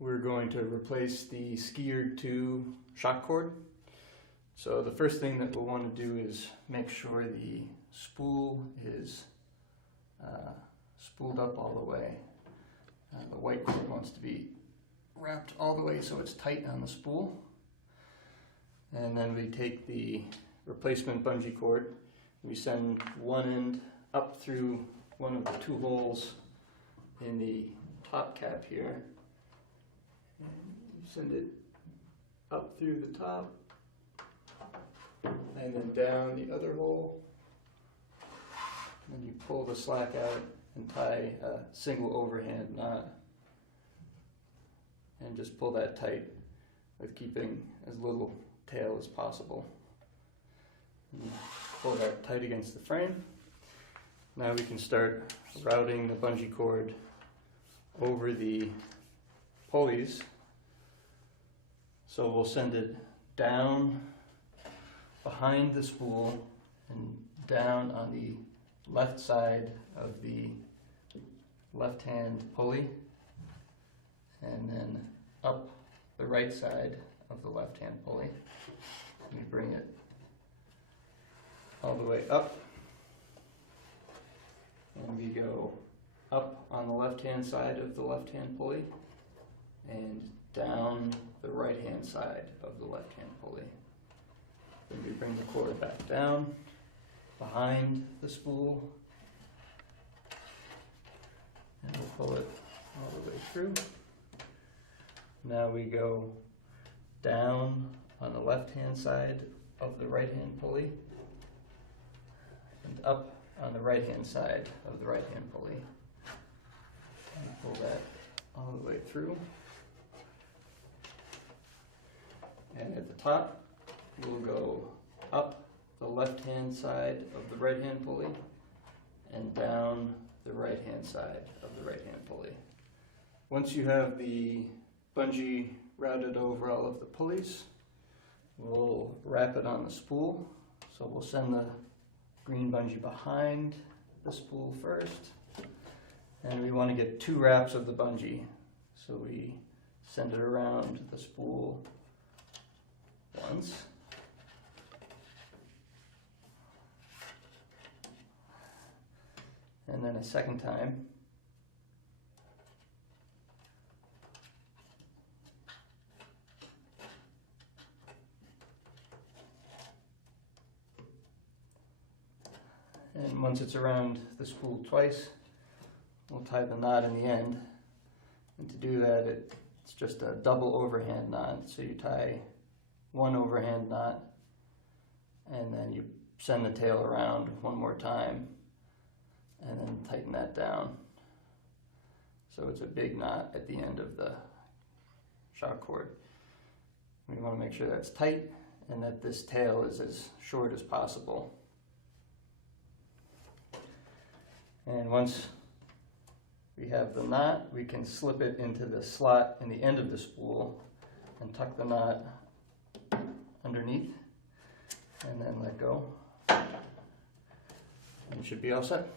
we're going to replace the Skiersky shock cord. So the first thing that we'll want to do is make sure the spool is spooled up all the way. The white cord wants to be wrapped all the way so it's tight on the spool. And then we take the replacement bungee cord, we send one end up through one of the two holes in the top cap here. And send it up through the top and then down the other hole. And then you pull the slack out and tie a single overhand knot. And just pull that tight with keeping as little tail as possible. And pull that tight against the frame. Now we can start routing the bungee cord over the pulleys. So we'll send it down behind the spool and down on the left side of the left-hand pulley, and then up the right side of the left-hand pulley. And we bring it all the way up, and we go up on the left-hand side of the left-hand pulley and down the right-hand side of the left-hand pulley. Then we bring the cord back down behind the spool, and we'll pull it all the way through. Now we go down on the left-hand side of the right-hand pulley and up on the right-hand side of the right-hand pulley. And pull that all the way through. And at the top, we'll go up the left-hand side of the right-hand pulley and down the right-hand side of the right-hand pulley. Once you have the bungee routed over all of the pulleys, we'll wrap it on the spool. So we'll send the green bungee behind the spool first, and we want to get 2 wraps of the bungee. So we send it around the spool once, and then a second time. And once it's around the spool twice, we'll tie the knot in the end. And to do that, it's just a double overhand knot. So you tie one overhand knot, and then you send the tail around one more time, and then tighten that down. So it's a big knot at the end of the shock cord. We want to make sure that's tight and that this tail is as short as possible. And once we have the knot, we can slip it into the slot in the end of the spool and tuck the knot underneath, and then let go. And you should be all set.